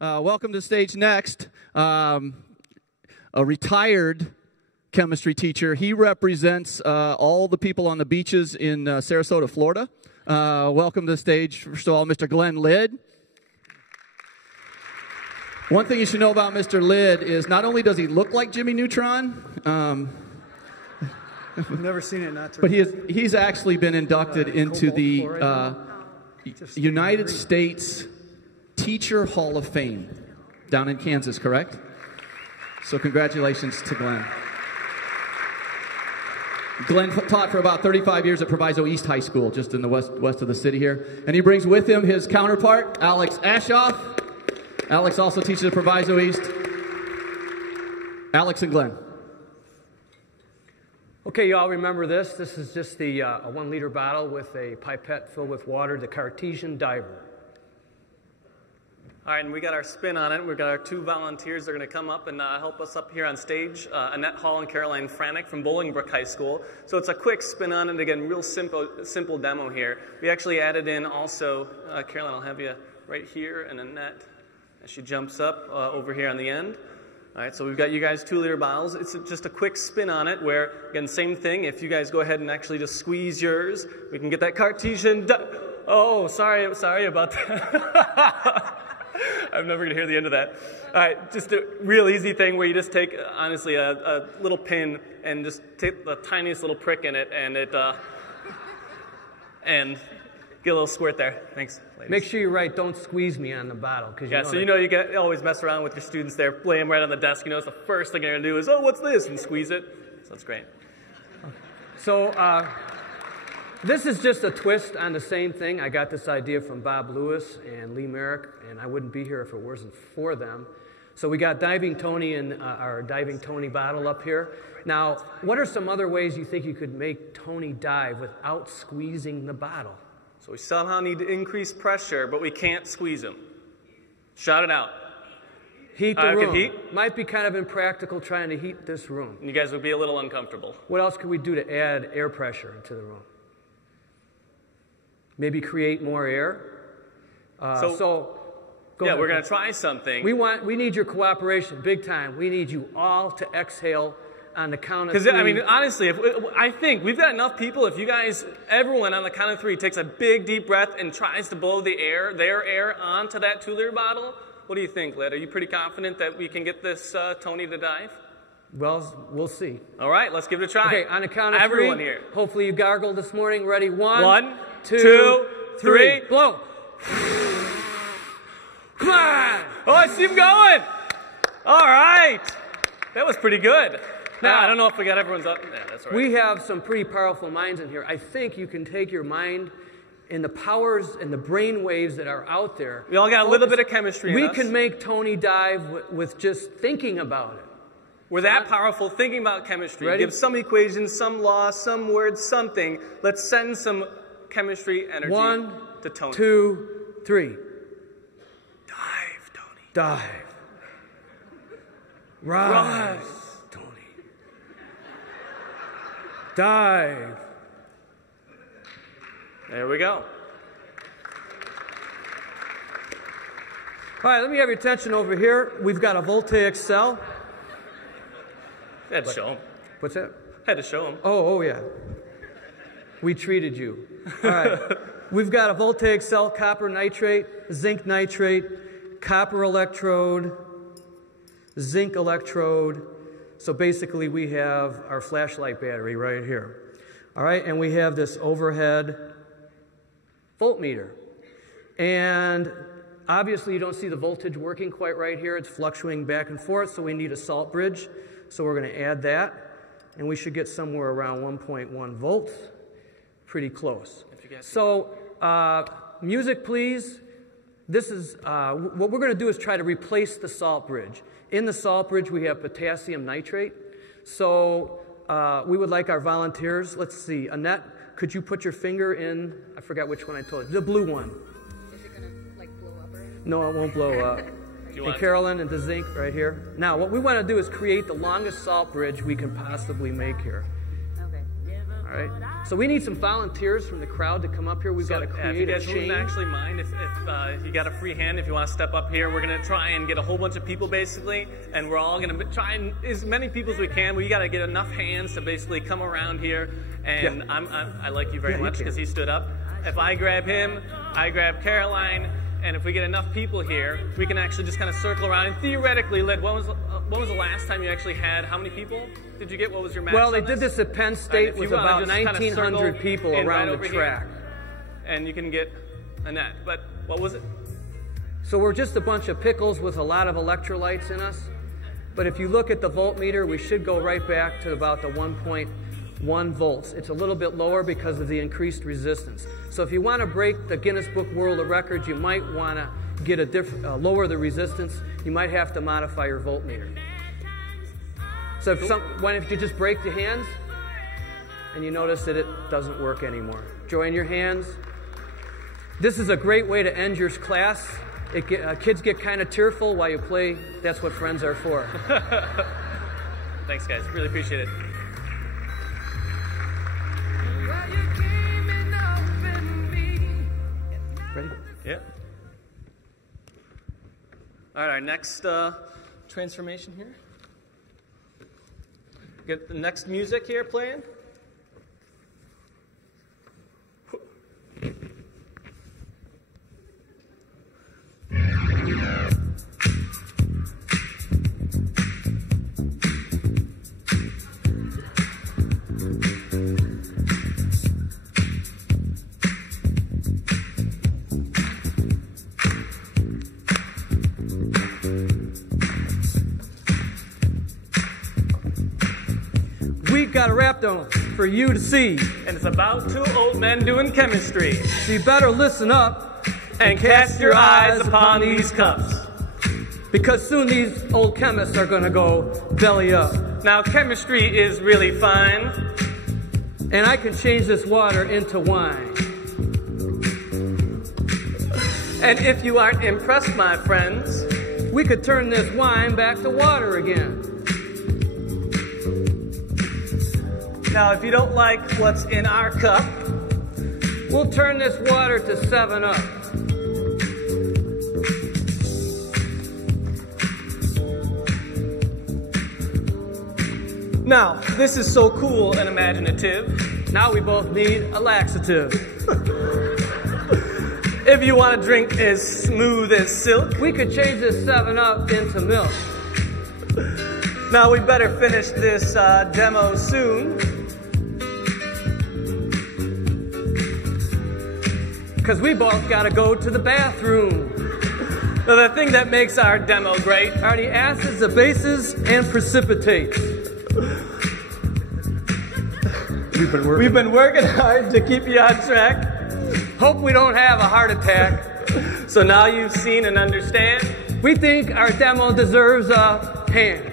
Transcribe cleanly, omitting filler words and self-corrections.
Welcome to the stage next, a retired chemistry teacher. He represents all the people on the beaches in Sarasota, Florida. Welcome to the stage, first of all, Mr. Glen Lid. One thing you should know about Mr. Lid is not only does he look like Jimmy Neutron, I've never seen it not. But he's actually been inducted into the United States Teacher Hall of Fame down in Kansas, correct? So congratulations to Glen. Glen taught for about 35 years at Proviso East High School, just in the west of the city here. And he brings with him his counterpart, Alex Aschoff. Alex also teaches at Proviso East. Alex and Glen. Okay, you all remember this. This is just the a 1-liter bottle with a pipette filled with water, the Cartesian diver. All right, and we got our spin on it. We've got our 2 volunteers that are going to come up and help us up here on stage, Annette Hall and Caroline Franick from Bolingbrook High School. So it's a quick spin on it. Again, real simple demo here. We actually added in also, Caroline, I'll have you right here, and Annette, as she jumps up over here on the end. All right, so we've got you guys 2-liter bottles. It's just a quick spin on it where, again, same thing. If you guys go ahead and actually just squeeze yours, we can get that Cartesian. Oh, sorry about that. I'm never going to hear the end of that. All right, just a real easy thing where you just take, honestly, a little pin and just take the tiniest little prick in it, and and get a little squirt there. Thanks, ladies. Make sure you write, "Don't squeeze me" on the bottle. Yeah, so you know you can always mess around with your students there, lay them right on the desk. You know, it's the first thing you're going to do is, oh, what's this? And squeeze it. So that's great. So this is just a twist on the same thing. I got this idea from Bob Lewis and Lee Merrick, and I wouldn't be here if it wasn't for them. So we got Diving Tony and our Diving Tony bottle up here. Now, what are some other ways you think you could make Tony dive without squeezing the bottle? So we somehow need to increase pressure, but we can't squeeze him. Shout it out. Heat the room. Heat? Might be kind of impractical trying to heat this room. You guys would be a little uncomfortable. What else could we do to add air pressure into the room? Maybe create more air. We're going to try something. We need your cooperation, big time. We need you all to exhale on the count of 3. Because, I mean, honestly, I think we've got enough people. If you guys, everyone on the count of 3 takes a big, deep breath and tries to blow their air onto that 2-liter bottle, what do you think, Lid? Are you pretty confident that we can get this Tony to dive? Well, we'll see. All right, let's give it a try. Okay, on the count of 3. Everyone here. Hopefully you gargled this morning. Ready? 1, 2, 3. Blow. Come on! Oh, I see him going. All right. That was pretty good. Now, I don't know if we got everyone's up. Yeah, that's all right. We have some pretty powerful minds in here. I think you can take your mind and the powers and the brain waves that are out there. We all got a little bit of chemistry in us. We can make Tony dive with just thinking about it. We're that powerful, thinking about chemistry. Ready? Give some equations, some laws, some words, something. Let's send some chemistry energy to Tony. 1, 2, 3. Dive, Tony. Dive. Rise, Tony. Dive. There we go. All right, let me have your attention over here. We've got a voltaic cell. Had to show him. What's that? Had to show him. Oh, yeah. We treated you. All right. We've got a voltaic cell, copper nitrate, zinc nitrate, copper electrode, zinc electrode. So basically we have our flashlight battery right here. All right, and we have this overhead voltmeter. And obviously you don't see the voltage working quite right here. It's fluctuating back and forth, so we need a salt bridge. So we're going to add that, and we should get somewhere around 1.1 volts. Pretty close. So music, please. This is what we're going to do is try to replace the salt bridge. In the salt bridge, we have potassium nitrate. So we would like our volunteers. Let's see. Annette, could you put your finger in? I forgot which one I told you. The blue one. Is it going to like blow up or anything? No, it won't blow up. And Carolyn and the zinc right here. Now, what we want to do is create the longest salt bridge we can possibly make here. Okay. All right. So we need some volunteers from the crowd to come up here. We've got to create if you a guys chain. wouldn't actually mind if you got a free hand, if you want to step up here, we're going to try and get a whole bunch of people basically, and we're all going to try and as many people as we can. We got to get enough hands to basically come around here. And I like you very much because he stood up. If I grab him, I grab Caroline. And if we get enough people here, we can actually just kind of circle around. And theoretically, Led, when was the last time you actually had, how many people did you get? What was your max? Well, they did this at Penn State with about 1,900 people around the track. And you can get a net. But what was it? So we're just a bunch of pickles with a lot of electrolytes in us. But if you look at the voltmeter, we should go right back to about the 1.1 volts. It's a little bit lower because of the increased resistance. So if you want to break the Guinness Book World of Records, you might want to get a lower the resistance. You might have to modify your voltmeter. So if you just break the hands and you notice that it doesn't work anymore. Join your hands. This is a great way to end your class. Kids get kind of tearful while you play. That's what friends are for. Thanks, guys. Really appreciate it. Ready? Yeah. All right, our next transformation here. Get the next music here playing. We've got a rap dome for you to see. And it's about two old men doing chemistry. So you better listen up And cast your eyes upon these cups. because soon these old chemists are going to go belly up. Now, chemistry is really fine. And I can change this water into wine. And if you aren't impressed, my friends, We could turn this wine back to water again. now if you don't like what's in our cup, We'll turn this water to 7-Up. now this is so cool and imaginative. Now we both need a laxative. If you want to drink as smooth as silk, We could change this 7-Up into milk. now we better finish this demo soon. Because we both got to go to the bathroom. Now, the thing that makes our demo great Are the acids, the bases, and precipitates. We've been working hard to keep you on track. Hope we don't have a heart attack. So now you've seen and understand. We think our demo deserves a hand.